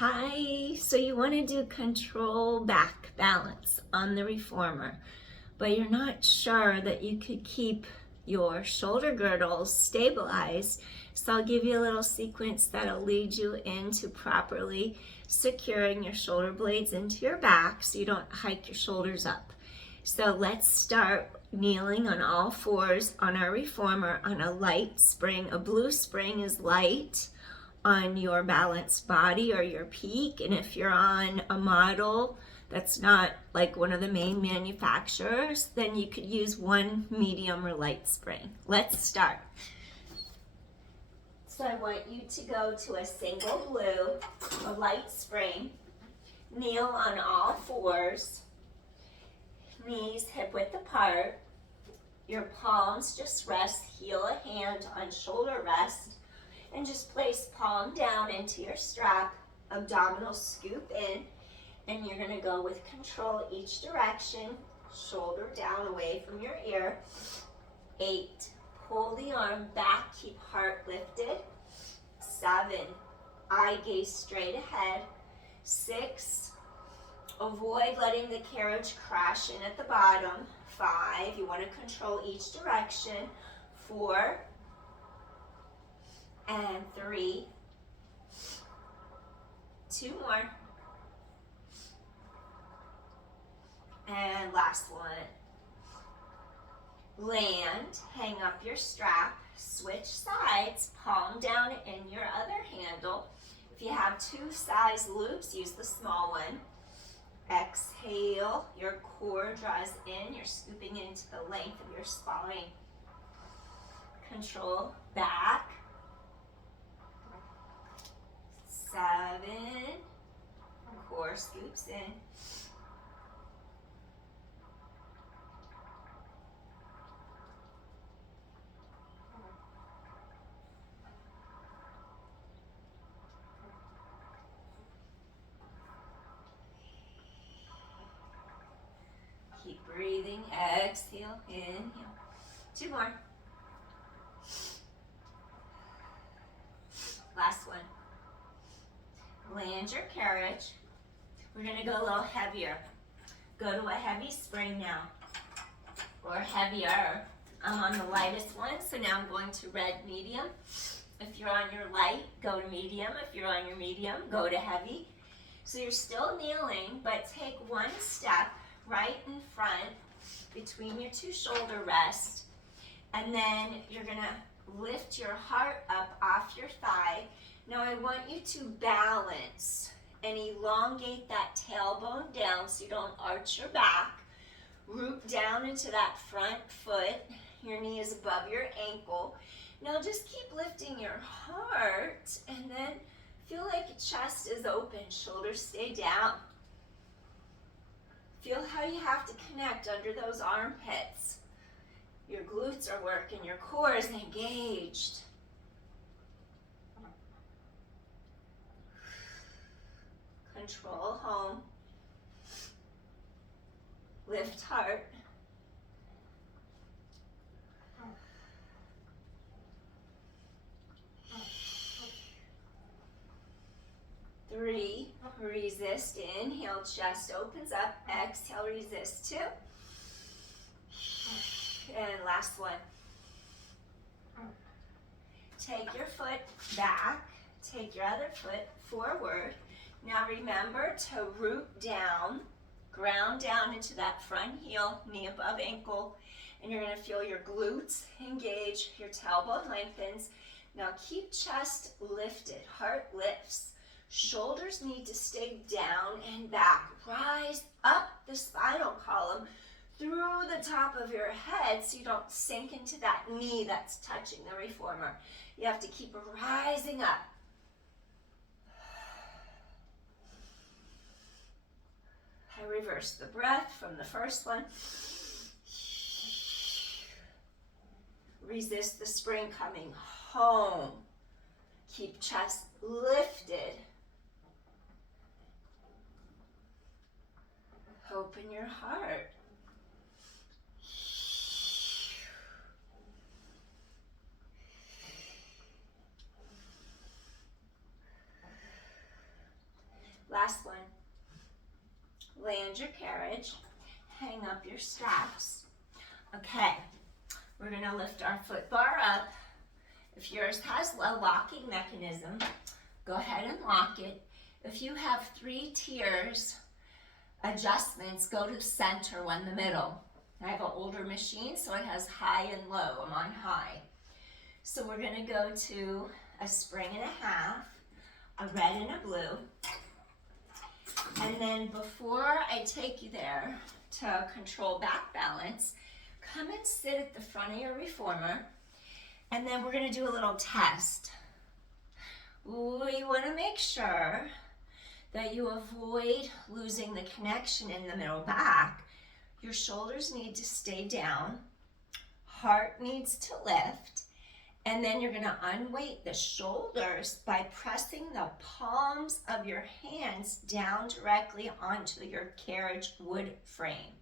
Hi, so you want to do control back balance on the reformer, but you're not sure that you could keep your shoulder girdles stabilized. So I'll give you a little sequence that'll lead you into properly securing your shoulder blades into your back so you don't hike your shoulders up. So let's start kneeling on all fours on our reformer on a light spring. A blue spring is light on your balanced body or your peak, and if you're on a model that's not like one of the main manufacturers, then you could use one medium or light spring. Let's start. So I want you to go to a single blue, a light spring, kneel on all fours, knees hip width apart, your palms just rest, heel a hand on shoulder rest, and just place palm down into your strap, abdominal scoop in, and you're going to go with control each direction, shoulder down away from your ear. 8, pull the arm back, keep heart lifted. 7, eye gaze straight ahead. 6, avoid letting the carriage crash in at the bottom. 5, you want to control each direction. 4, and 3, 2 more, and last one. Land, hang up your strap, switch sides, palm down in your other handle. If you have 2 size loops, use the small one. Exhale, your core draws in, you're scooping into the length of your spine. Control back. 7, core scoops in. 'Keep breathing, exhale, inhale. 2 more. Last one. Land your carriage. We're going to go a little heavier. Go to a heavy spring now, or heavier. I'm on the lightest one, so now I'm going to red medium. If you're on your light, go to medium. If you're on your medium, go to heavy. So you're still kneeling, but take one step right in front between your 2 shoulder rests, and then you're going to lift your heart up off your thigh. Now I want you to balance and elongate that tailbone down so you don't arch your back. Root down into that front foot. Your knee is above your ankle. Now just keep lifting your heart and then feel like your chest is open, shoulders stay down. Feel how you have to connect under those armpits. Your glutes are working, your core is engaged. Control home. Lift heart. 3, resist, inhale, chest opens up, exhale, resist. 2, and last one. Take your foot back, take your other foot forward. Now remember to root down, ground down into that front heel, knee above ankle, and you're going to feel your glutes engage, your tailbone lengthens. Now keep chest lifted, heart lifts. Shoulders need to stay down and back. Rise up the spinal column through the top of your head so you don't sink into that knee that's touching the reformer. You have to keep rising up. I reverse the breath from the first one. Resist the spring coming home. Keep chest lifted. Open your heart. last one. Land your carriage, hang up your straps. Okay, we're gonna lift our foot bar up. If yours has a locking mechanism, go ahead and lock it. If you have 3 tiers adjustments, go to center or in the middle. I have an older machine, so it has high and low. I'm on high. So we're gonna go to a spring and a half, a red and a blue. And then before I take you there to control back balance, come and sit at the front of your reformer, and then we're gonna do a little test. We wanna make sure that you avoid losing the connection in the middle back. Your shoulders need to stay down, heart needs to lift, and then you're gonna unweight the shoulders by pressing the palms of your hands down directly onto your carriage wood frame.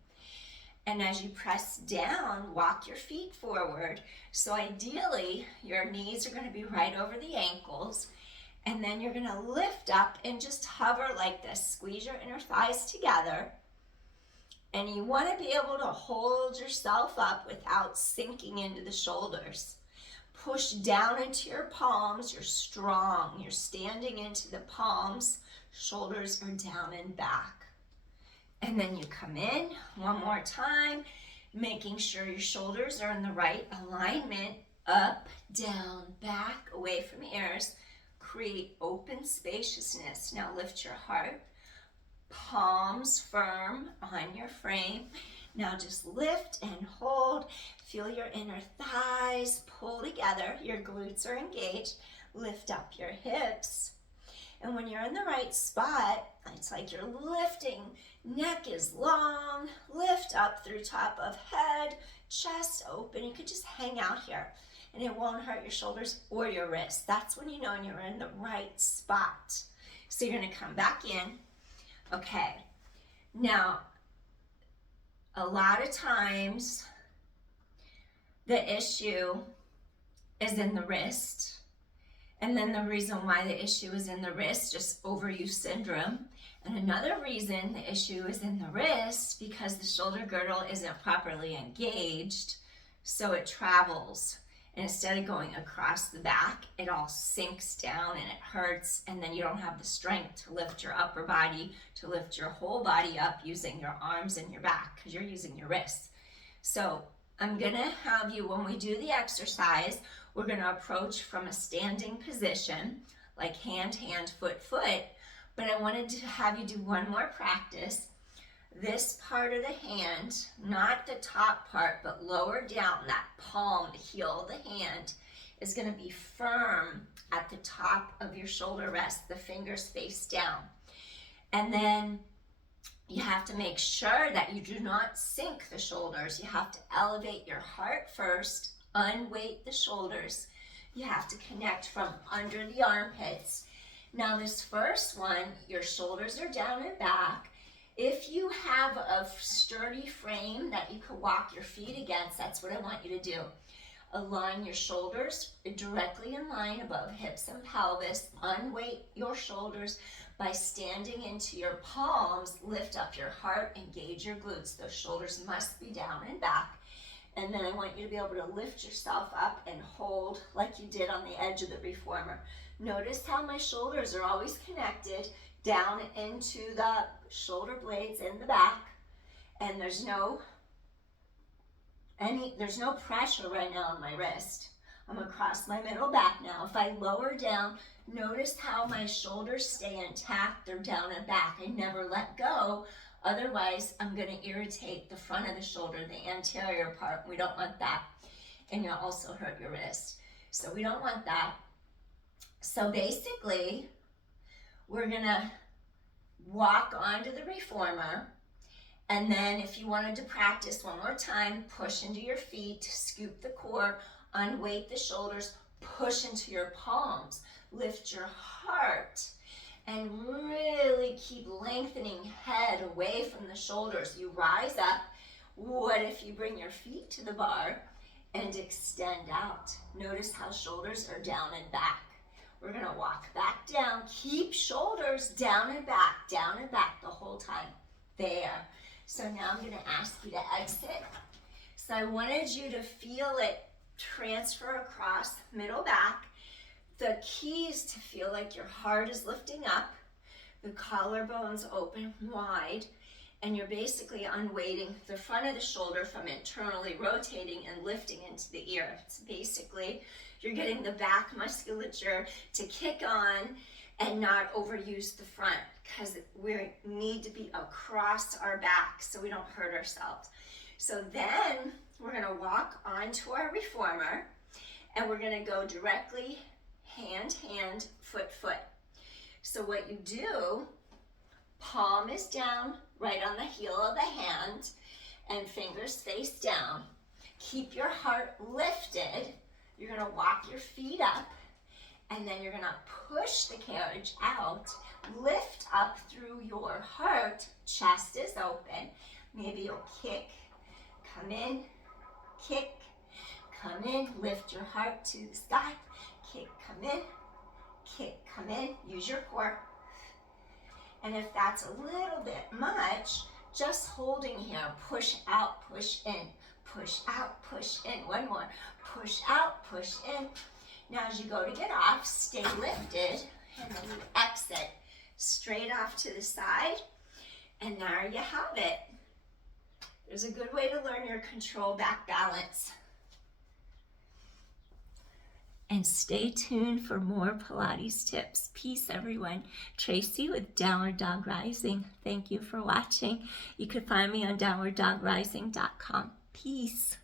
And as you press down, walk your feet forward. So ideally, your knees are gonna be right over the ankles, and then you're gonna lift up and just hover like this. Squeeze your inner thighs together. And you wanna be able to hold yourself up without sinking into the shoulders. Push down into your palms, you're strong. You're standing into the palms, shoulders are down and back. And then you come in one more time, making sure your shoulders are in the right alignment, up, down, back, away from ears. Create open spaciousness. Now lift your heart, palms firm on your frame. Now just lift and hold. Feel your inner thighs pull together. Your glutes are engaged. Lift up your hips. And when you're in the right spot, it's like you're lifting. Neck is long. Lift up through top of head. Chest open. You could just hang out here, and it won't hurt your shoulders or your wrists. That's when you know you're in the right spot. So you're going to come back in. Okay. Now, a lot of times, the issue is in the wrist. And then the reason why the issue is in the wrist, just overuse syndrome. And another reason the issue is in the wrist, because the shoulder girdle isn't properly engaged, so it travels. And instead of going across the back, it all sinks down and it hurts, and then you don't have the strength to lift your upper body, to lift your whole body up using your arms and your back, because you're using your wrists. So I'm gonna have you, when we do the exercise, we're gonna approach from a standing position, like hand, hand, foot, foot, but I wanted to have you do one more practice. This part of the hand, not the top part, but lower down, that palm, the heel of the hand, is gonna be firm at the top of your shoulder rest, the fingers face down. And then you have to make sure that you do not sink the shoulders. You have to elevate your heart first, unweight the shoulders. You have to connect from under the armpits. Now this first one, your shoulders are down and back. If you have a sturdy frame that you could walk your feet against, that's what I want you to do. Align your shoulders directly in line above hips and pelvis. Unweight your shoulders by standing into your palms. Lift up your heart, engage your glutes. Those shoulders must be down and back. And then I want you to be able to lift yourself up and hold like you did on the edge of the reformer. Notice how my shoulders are always connected down into the shoulder blades in the back, and there's no pressure right now on my wrist. I'm across my middle back now. If I lower down, notice how my shoulders stay intact. They're down and back. I never let go. Otherwise, I'm going to irritate the front of the shoulder, the anterior part. We don't want that. And you'll also hurt your wrist. So we don't want that. So basically, we're going to walk onto the reformer. And then if you wanted to practice one more time, push into your feet, scoop the core, unweight the shoulders, push into your palms, lift your heart, and really keep lengthening head away from the shoulders. You rise up. What if you bring your feet to the bar and extend out? Notice how shoulders are down and back. We're gonna walk back down. Keep shoulders down and back the whole time. There. So now I'm gonna ask you to exit. So I wanted you to feel it transfer across middle back. The key is to feel like your heart is lifting up, the collarbones open wide, and you're basically unweighting the front of the shoulder from internally rotating and lifting into the ear. It's basically, you're getting the back musculature to kick on and not overuse the front, because we need to be across our back so we don't hurt ourselves. So then we're gonna walk onto our reformer, and we're gonna go directly hand, hand, foot, foot. So what you do, palm is down, right on the heel of the hand, and fingers face down. Keep your heart lifted. You're gonna walk your feet up, and then you're gonna push the carriage out, lift up through your heart, chest is open. Maybe you'll kick, come in, kick, come in, lift your heart to the sky, kick, come in, kick, come in, use your core. And if that's a little bit much, just holding here, push out, push in, push out, push in. One more, push out, push in. Now as you go to get off, stay lifted, and then you exit straight off to the side, and there you have it. There's a good way to learn your control back balance. And stay tuned for more Pilates tips. Peace, everyone. Tracy with Downward Dog Rising. Thank you for watching. You can find me on downwarddogrising.com. Peace.